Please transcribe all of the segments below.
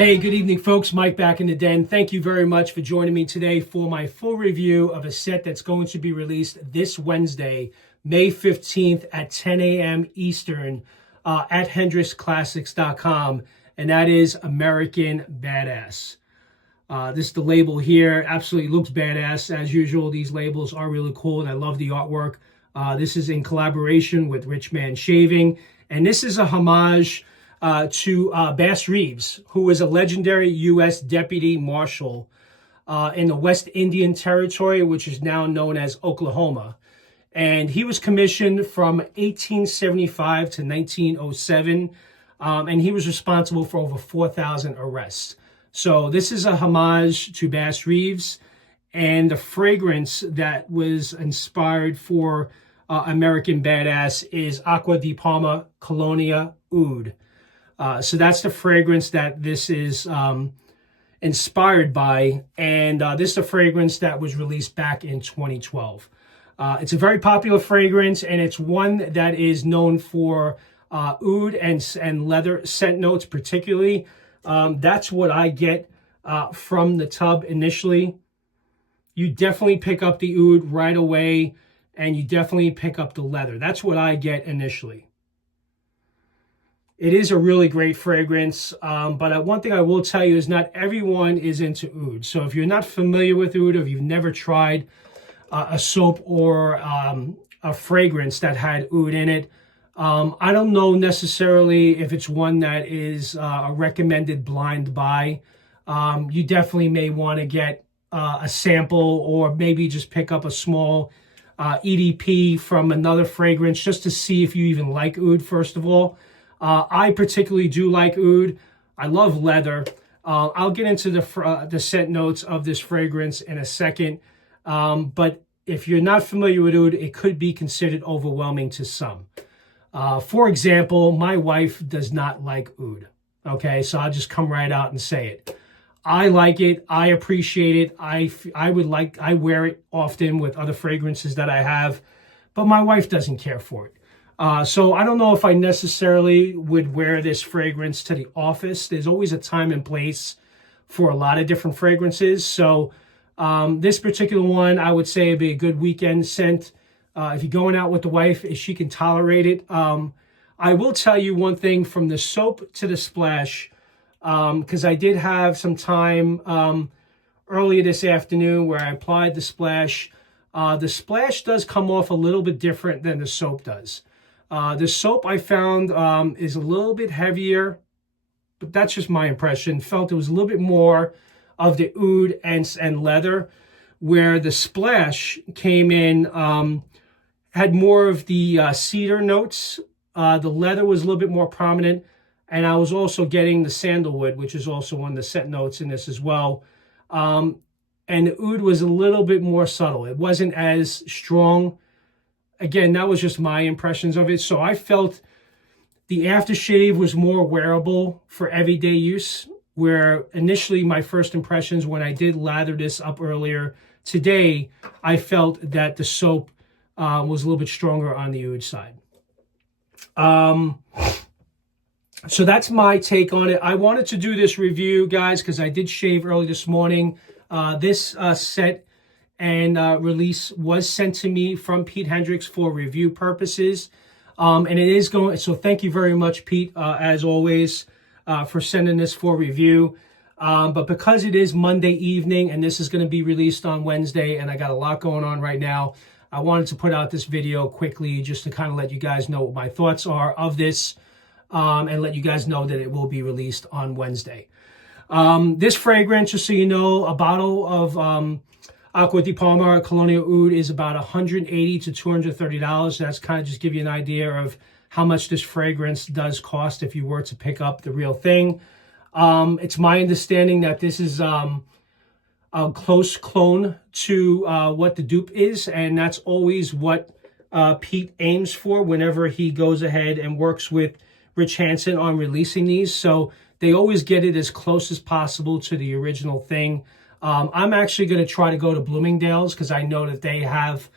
Hey, good evening, folks. Mike back in the den. Thank you very much for joining me today for my full review of a set that's going to be released this Wednesday, May 15th at 10 a.m. Eastern at HendrixClassics.com, and that is American Badass. This is the label here. Absolutely looks badass. As usual, these labels are really cool, and I love the artwork. This is in collaboration with Rich Man Shaving, and this is a homage to Bass Reeves, who was a legendary U.S. Deputy Marshal in the West Indian Territory, which is now known as Oklahoma. And he was commissioned from 1875 to 1907, and he was responsible for over 4,000 arrests. So this is a homage to Bass Reeves, and the fragrance that was inspired for American Badass is Acqua di Parma Colonia Oud. So that's the fragrance that this is inspired by, and this is a fragrance that was released back in 2012. It's a very popular fragrance, and it's one that is known for oud and leather scent notes particularly. That's what I get from the tub initially. You definitely pick up the oud right away, and you definitely pick up the leather. That's what I get initially. It is a really great fragrance, but one thing I will tell you is not everyone is into oud. So if you're not familiar with oud, or if you've never tried a soap or a fragrance that had oud in it, I don't know necessarily if it's one that is a recommended blind buy. You definitely may want to get a sample, or maybe just pick up a small EDP from another fragrance just to see if you even like oud, first of all. I particularly do like oud. I love leather. I'll get into the scent notes of this fragrance in a second. But if you're not familiar with oud, it could be considered overwhelming to some. For example, my wife does not like oud. Okay, so I'll just come right out and say it. I like it. I appreciate it. I wear it often with other fragrances that I have, but my wife doesn't care for it. So I don't know if I necessarily would wear this fragrance to the office. There's always a time and place for a lot of different fragrances. So this particular one, I would say, would be a good weekend scent. If you're going out with the wife, if she can tolerate it. I will tell you one thing from the soap to the splash, because I did have some time earlier this afternoon where I applied the splash. The splash does come off a little bit different than the soap does. The soap I found is a little bit heavier, but that's just my impression. Felt it was a little bit more of the oud and leather, where the splash came in, had more of the cedar notes. The leather was a little bit more prominent, and I was also getting the sandalwood, which is also one of the scent notes in this as well. And the oud was a little bit more subtle. It wasn't as strong. Again, that was just my impressions of it. So I felt the aftershave was more wearable for everyday use, where initially my first impressions when I did lather this up earlier today, I felt that the soap was a little bit stronger on the oud side. So that's my take on it. I wanted to do this review, guys, because I did shave early this morning. This set and release was sent to me from Pete Hendrix for review purposes. And it is going, so thank you very much, Pete, as always, for sending this for review. But because it is Monday evening and this is going to be released on Wednesday, and I got a lot going on right now, I wanted to put out this video quickly just to kind of let you guys know what my thoughts are of this, and let you guys know that it will be released on Wednesday. This fragrance, just so you know, a bottle of Acqua di Parma Colonia Oud is about $180 to $230. That's kind of just give you an idea of how much this fragrance does cost if you were to pick up the real thing. It's my understanding that this is a close clone to what the dupe is, and that's always what Pete aims for whenever he goes ahead and works with Rich Hansen on releasing these. So they always get it as close as possible to the original thing. I'm actually going to try to go to Bloomingdale's because I know that they have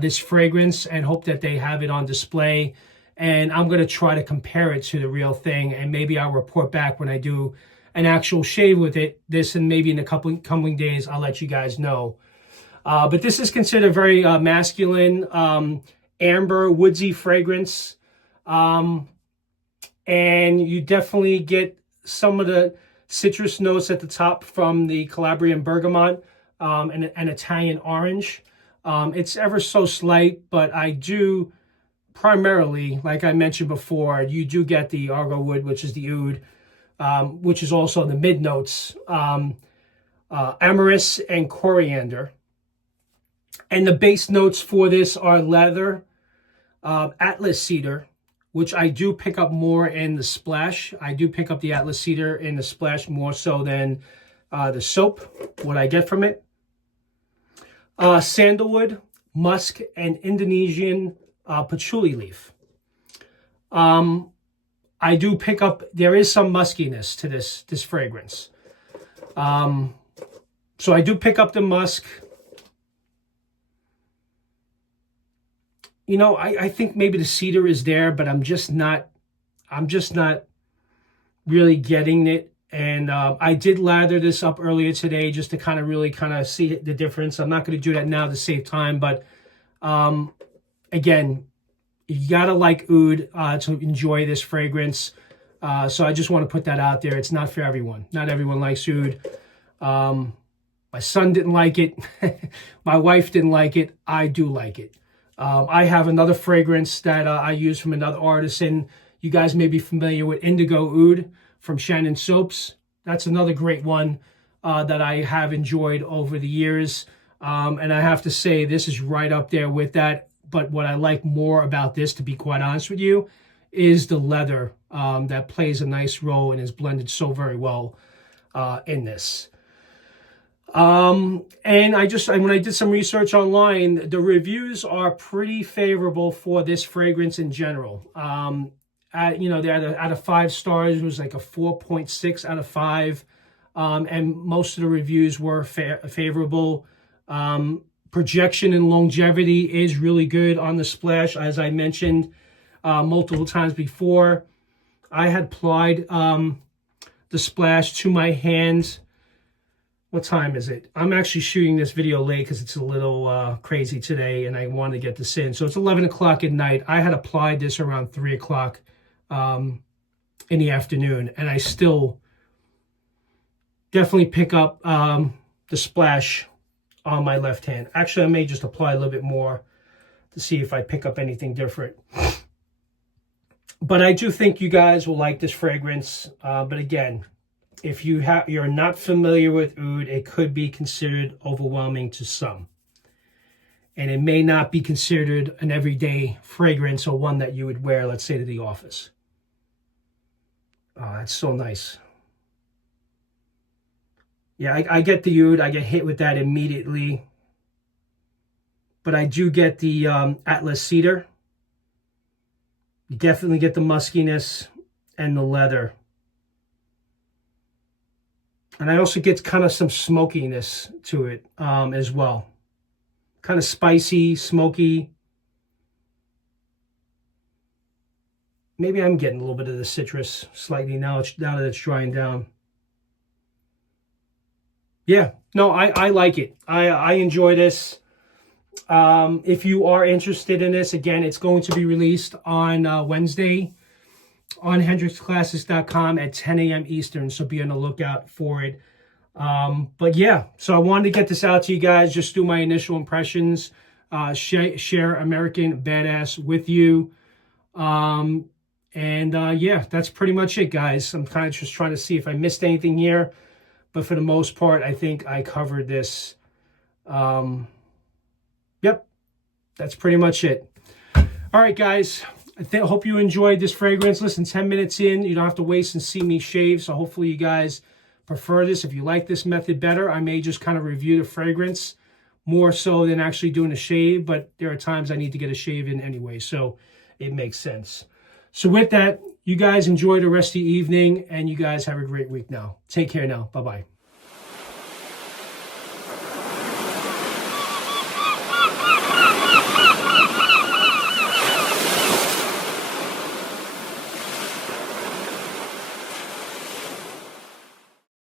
this fragrance, and hope that they have it on display. And I'm going to try to compare it to the real thing, and maybe I'll report back when I do an actual shave with it, this and maybe in a couple coming days, I'll let you guys know. But this is considered very masculine, amber, woodsy fragrance. And you definitely get some of the citrus notes at the top from the Calabrian bergamot and an Italian orange. It's ever so slight, but I do primarily, like I mentioned before, you do get the Agarwood, which is the oud, which is also the mid notes, Amyris and Coriander. And the base notes for this are leather, Atlas Cedar, which I do pick up more in the splash. I do pick up the Atlas Cedar in the splash more so than the soap, what I get from it. Sandalwood, musk, and Indonesian patchouli leaf. I do pick up, there is some muskiness to this fragrance. So I do pick up the musk. You know, I think maybe the cedar is there, but I'm just not really getting it. And I did lather this up earlier today just to kind of see the difference. I'm not going to do that now to save time, but again, you gotta like oud to enjoy this fragrance. So I just want to put that out there. It's not for everyone. Not everyone likes oud. My son didn't like it. My wife didn't like it. I do like it. I have another fragrance that I use from another artisan. You guys may be familiar with Indigo Oud from Shannon Soaps. That's another great one that I have enjoyed over the years. And I have to say, this is right up there with that. But what I like more about this, to be quite honest with you, is the leather that plays a nice role and is blended so very well in this. And when I did some research online, the reviews are pretty favorable for this fragrance in general. They're out of 5 stars. It was like a 4.6 out of 5. And most of the reviews were favorable. Projection and longevity is really good on the splash, as I mentioned multiple times before. I had applied the splash to my hands. What time is it? I'm actually shooting this video late because it's a little crazy today and I want to get this in. So it's 11 o'clock at night. I had applied this around 3 o'clock in the afternoon, and I still definitely pick up the splash on my left hand. Actually, I may just apply a little bit more to see if I pick up anything different. But I do think you guys will like this fragrance. But again, if you're not familiar with oud, it could be considered overwhelming to some. And it may not be considered an everyday fragrance or one that you would wear, let's say, to the office. Oh, that's so nice. Yeah, I get the oud. I get hit with that immediately. But I do get the Atlas Cedar. You definitely get the muskiness and the leather. And I also get kind of some smokiness to it as well. Kind of spicy, smoky. Maybe I'm getting a little bit of the citrus slightly now that it's drying down. Yeah, no, I like it. I enjoy this. If you are interested in this, again, it's going to be released on Wednesday on hendrixclassics.com at 10 a.m. Eastern, so be on the lookout for it. But yeah, so I wanted to get this out to you guys, just do my initial impressions, share American Badass with you. Yeah, that's pretty much it, guys. I'm kind of just trying to see if I missed anything here. But for the most part, I think I covered this. Yep, that's pretty much it. All right, guys. I hope you enjoyed this fragrance. Listen, 10 minutes in, you don't have to waste and see me shave. So hopefully you guys prefer this. If you like this method better, I may just kind of review the fragrance more so than actually doing a shave. But there are times I need to get a shave in anyway, so it makes sense. So with that, you guys enjoy the rest of the evening, and you guys have a great week now. Take care now. Bye-bye.